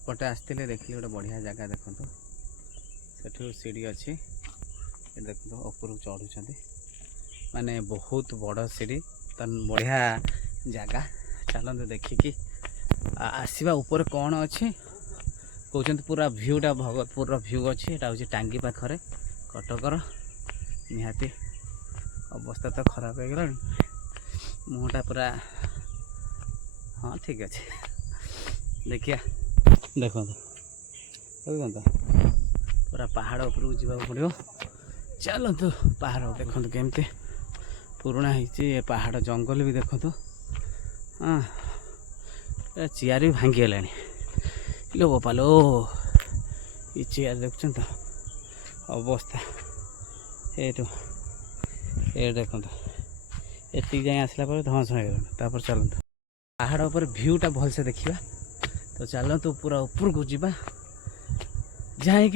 पटे आसते देखिए गोटे बढ़िया जगह देखु से सीढ़ी अच्छी देखो ऊपर चढ़ुं माने बहुत बड़ सीढ़ी तो बढ़िया जगह चलते देखिकी आसवा ऊपर कौन अच्छी कहते पूरा भ्यूटा भगतपुर भ्यू अच्छी यहाँ हूँ टांगी पाखरे कटकर निहाती अवस्था तो खराब हो गला मुहटा पूरा हाँ ठीक अच्छे देखिया देखो देखो पूरा पहाड़ उपरକୁ ଯିବାକୁ ପଡ଼ିବ ଚାଲନ୍ତୁ पहाड़ देखो केमती पुराना है पहाड़ जंगल भी देखो हाँ चेयर भी भांगी गलानी लो बोपालो ये चेयर देखुं तो अवस्था ये देखो ये जाए आसला धस हो चलते पहाड़ पर भ्यूटा भलसे देखा तो चलतु पूरा ऊपर को जीवा जाए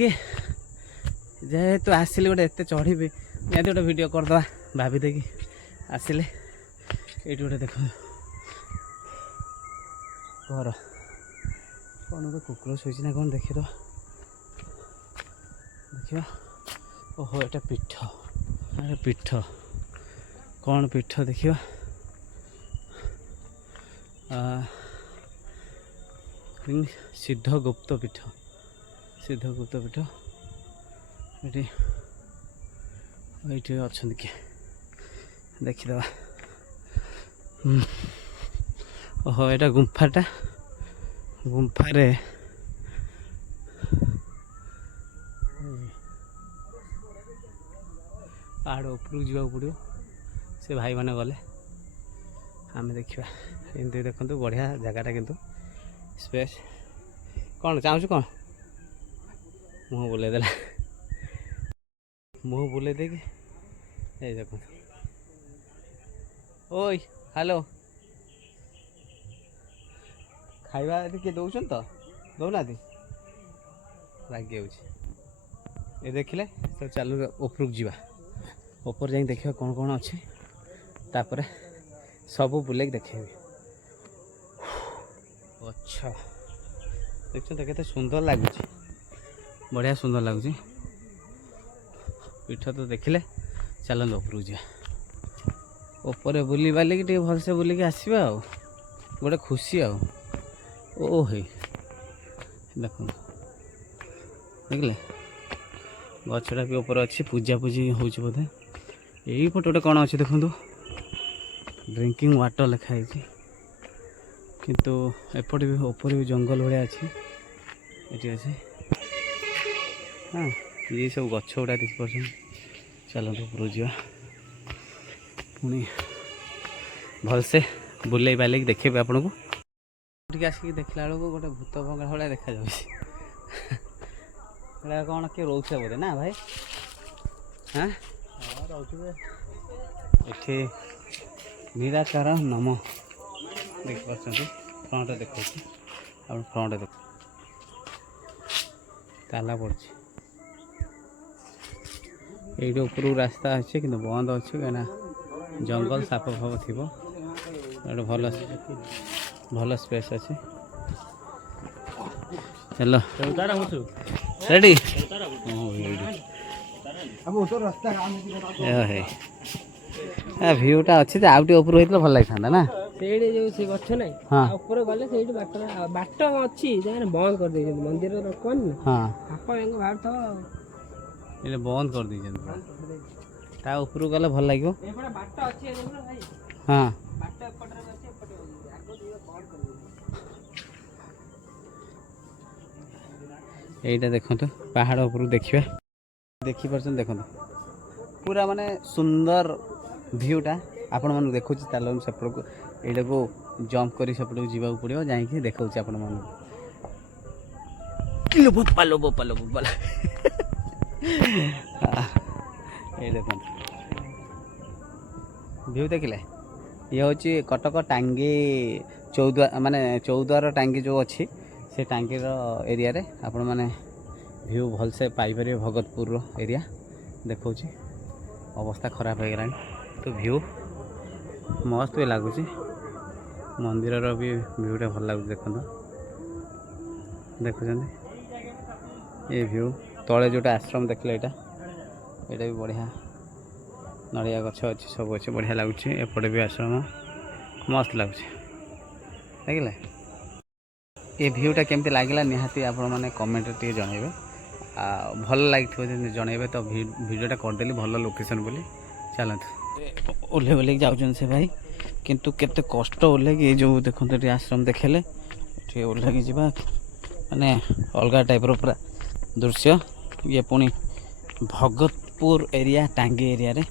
जाए तो आसिले गोटे एत चढ़ी निहती गोटे वीडियो करदे भाभी देखी आसिले ये गोटे देख घर कौन गोटे कुकुर शोची ना कौन देखी तो देखा ओहो एटा पीठ अरे पीठ कौन पीठ देखा सिद्धगुप्त पीठ सिद्धगुप्त पीठ ये अच्छा किए देखीद ओहो यहाँ गुंफाटा गुंफारे पहाड़ उपरକୁ ଯିବାକୁ ପଡ଼ିବ से भाई मैंने गले आम देखा एमती देखो बढ़िया जगहटा किंतु स्पेस कौन चाहूँ कौन मुँह बुले देला मुँह बुले देगी ये देखो ओई हेलो खाइबा किए दौन तो दौना रागे ये देखिले तो चलू उपरକୁ ଯିବା ऊपर जाए देखा कौन कौन अच्छे तापर सब बुले देखेबी अच्छा देखते केते सुंदर लगुच बढ़िया सुंदर लगुच पीठ तो देखिले चलते ऊपर जा ऊपर बुली बालिक भलसे बुलिक आसवा आ गोटे खुशी आ ओ हे देख देखिले गछटा भी ऊपर अच्छी पूजा पूजी हो बोधे यही फोटोटे कौन अच्छे देखु ड्रिंकिंग वाटर लिखाई किंतु एपटे भी ऊपर भी जंगल भाया अच्छी ये अच्छे हाँ ये सब गछ गुड़ा देखी पार्छ चलते ऊपर जा पुणी भलसे बुले बाले देखेबे आपन को आसिक देखला बेलू गोटे भूत भंगा भाया देखा कौन किए रोचे बोधे ना भाई हाँ ये निराकार नम देख पार्टी फ्रंट देखा आप फ्रंट देख ताला पड़ी ये ऊपर रास्ता अच्छे कि बंद अच्छे कहीं जंगल साप फाप थी भल भल स्पेस अच्छे चलो रेडी भ्यूटा अच्छे आउ ऊपर होता भल लगी था ना सेठी जो से गछ नै ऊपर गले सेठी बाट अच्छी बंद कर दे मंदिर कौन हाँ आप बाहर तो ये बंद कर दी ता ऊपर गले भल लगे बाट अच्छी भाई हाँ बाट एपटे अच्छी एपटे आगो दियो बंद कर दे यहीटा देखो पहाड़ ऊपर देखा देखी पार्छ देखो पूरा माने सुंदर भ्यूटा आपण मन देखु चलो सेपट को यहाँ को जंप कर सेपट को जावाक पड़ो जाकि देखा आपण मन बोपालो बोपालो बोपालो ये देखो भ्यू देखिले ये हूँ कटक टांगी चौद्वार माने चौद्वार टांगी जो अच्छी से टांगी एरिया रे आपण माने भ्यू भलसे पाइपर भगतपुर एरिया देखा अवस्था खराब हो गला तो भ्यू मस्त भी लगुच मंदिर भी भ्यूटा भल लगुच देखो ଦେଖୁଛନ୍ତି ଏ ଭ୍ୟୁ ତଳେ ଯେଉଁଟା ଆଶ୍ରମ ଦେଖିଲେ ଏଇଟା ବି ବଢ଼ିଆ ନଡ଼ିଆ ଗଛ ଅଛି ସବୁ ଅଛି ବଢ଼ିଆ ଲାଗୁଛି ଏପଟେ ବି ଆଶ୍ରମ ମସ୍ତ ଲାଗୁଛି ଦେଖିଲେ ଏ ଭ୍ୟୁଟା କେମିତି ଲାଗିଲା ନିହାତି ଆପଣମାନେ କମେଣ୍ଟରେ ଟିକେ ଜଣାଇବେ ଆଉ ଭଲ ଲାଗିଥିବ ଯଦି ଜଣାଇବେ ତ ଭିଡ଼ିଓଟା କରିଦେଲି ଭଲ ଲୋକେସନ୍ ବୋଲି ଚାଲନ୍ତୁ ଓହ୍ଲେଇ ଓହ୍ଲେଇକି ଯାଉଛନ୍ତି ସେ ଭାଇ କିନ୍ତୁ କେତେ କଷ୍ଟ ଓହ୍ଲେଇକି ଯେଉଁ ଦେଖନ୍ତୁ ଏଠି ଆଶ୍ରମ ଦେଖେଇଲେ ଏଠି ଓହ୍ଲେଇକି ଯିବା ମାନେ ଅଲଗା ଟାଇପ୍ର ପୁରା ଦୃଶ୍ୟ ଇଏ ପୁଣି ଭଗତପୁର ଏରିଆ ଟାଙ୍ଗୀ ଏରିଆରେ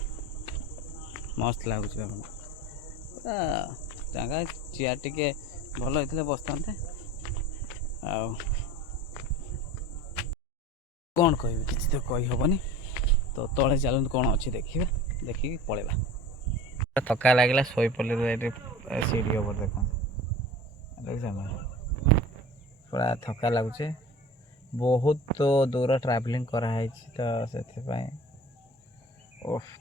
ମସ୍ତ ଲାଗୁଛି ଦେଖନ୍ତୁ ପୁରା ଜାଗା ଚେୟାର ଟିକେ ଭଲ ହେଇଥିଲେ ବସିଥାନ୍ତେ ଆଉ କ'ଣ କହିବି କିଛି ତ କହିହେବନି ତ ତଳେ ଚାଲନ୍ତୁ କ'ଣ ଅଛି ଦେଖିବା ଦେଖିକି ପଳେଇବା ଥକା ଲାଗିଲା ଶୋଇପଡ଼ିଲେ ଏଠି ସିଡ଼ି ଉପରେ ଦେଖନ୍ତୁ ଦେଖିଛ ପୁରା ଥକା ଲାଗୁଛି ବହୁତ ଦୂର ଟ୍ରାଭେଲିଂ କରାହେଇଛି ତ ସେଥିପାଇଁ ଓଃ